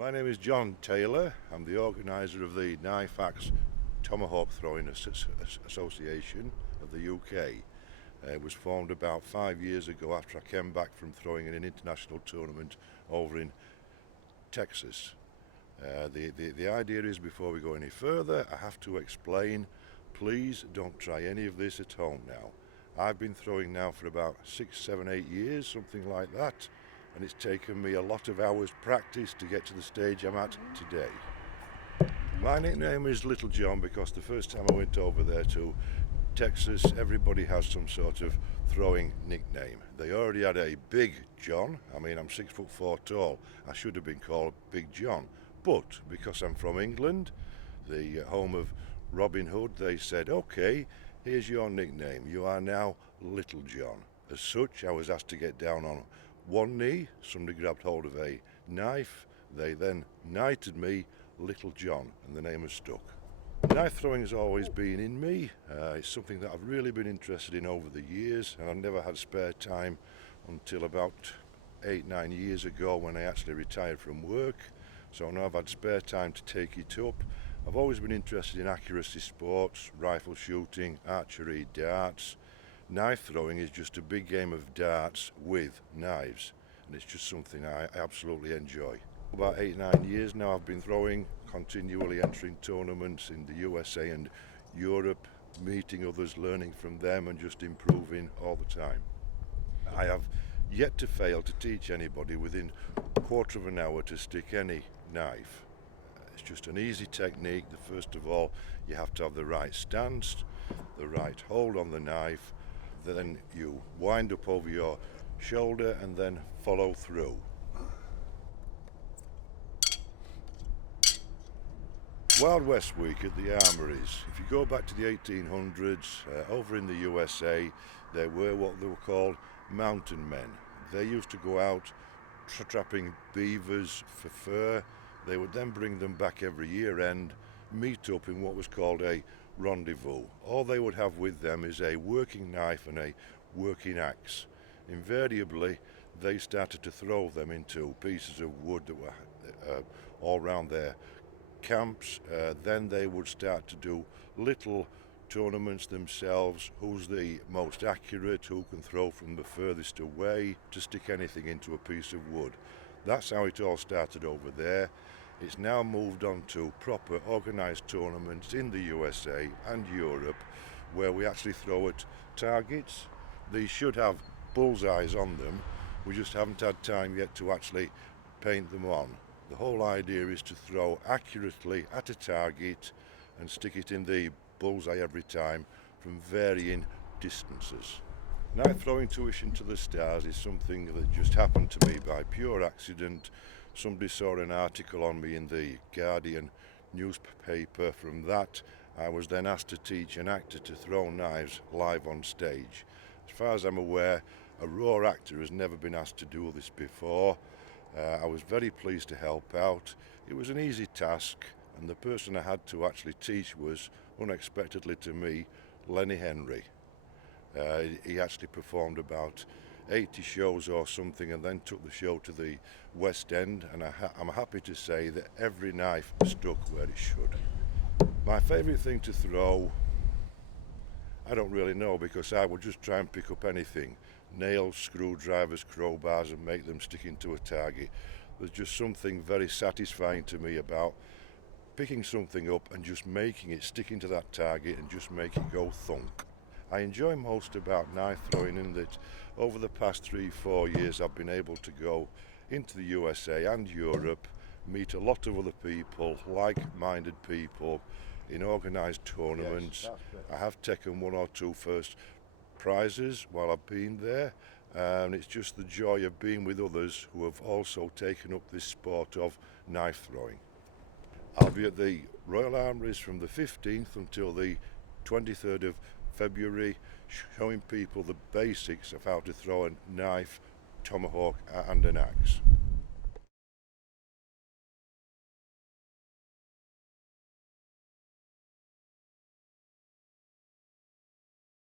My name is John Taylor. I'm the organiser of the Knife Axe Tomahawk Throwing Association of the UK. It was formed about 5 years ago after I came back from throwing in an international tournament over in Texas. The idea is, before we go any further, I have to explain, please don't try any of this at home now. I've been throwing now for about 6, 7, 8 years, something like that, and it's taken me a lot of hours practice to get to the stage I'm at today. My nickname is Little John because the first time I went over there to Texas, everybody has some sort of throwing nickname. They already had a Big John. I mean, I'm 6'4" tall. I should have been called Big John. But because I'm from England, the home of Robin Hood, they said, okay, here's your nickname. You are now Little John. As such, I was asked to get down on one knee. Somebody grabbed hold of a knife. They then knighted me Little John, and the name has stuck. Knife throwing has always been in me. It's something that I've really been interested in over the years, and I've never had spare time until about 8, 9 years ago when I actually retired from work. So now I've had spare time to take it up. I've always been interested in accuracy sports, rifle shooting, archery, darts. Knife throwing is just a big game of darts with knives, and it's just something I absolutely enjoy. About 8, 9 years now I've been throwing, continually entering tournaments in the USA and Europe, meeting others, learning from them and just improving all the time. I have yet to fail to teach anybody within a quarter of an hour to stick any knife. It's just an easy technique. First of all, you have to have the right stance, the right hold on the knife, then you wind up over your shoulder and then follow through. Wild West Week at the Armouries. If you go back to the 1800s, over in the USA, there were what they were called mountain men. They used to go out trapping beavers for fur. They would then bring them back every year and meet up in what was called a rendezvous. All they would have with them is a working knife and a working axe. Invariably, they started to throw them into pieces of wood that were all around their camps. Then they would start to do little tournaments themselves. Who's the most accurate, who can throw from the furthest away to stick anything into a piece of wood. That's how it all started over there. It's now moved on to proper organised tournaments in the USA and Europe where we actually throw at targets. These should have bullseyes on them. We just haven't had time yet to actually paint them on. The whole idea is to throw accurately at a target and stick it in the bullseye every time from varying distances. Knife throwing tuition to the stars is something that just happened to me by pure accident. Somebody saw an article on me in the Guardian newspaper. From that, I was then asked to teach an actor to throw knives live on stage. As far as I'm aware, a raw actor has never been asked to do this before. I was very pleased to help out. It was an easy task, and the person I had to actually teach was, unexpectedly to me, Lenny Henry. He actually performed about 80 shows or something and then took the show to the West End, and I'm happy to say that every knife stuck where it should. My favourite thing to throw, I don't really know, because I would just try and pick up anything. Nails, screwdrivers, crowbars, and make them stick into a target. There's just something very satisfying to me about picking something up and just making it stick into that target and just make it go thunk. I enjoy most about knife throwing in that over the past 3-4 years I've been able to go into the USA and Europe, meet a lot of other people, like-minded people in organised tournaments. Yes, I have taken 1 or 2 first prizes while I've been there, and it's just the joy of being with others who have also taken up this sport of knife throwing. I'll be at the Royal Armouries from the 15th until the 23rd of February, showing people the basics of how to throw a knife, tomahawk and an axe.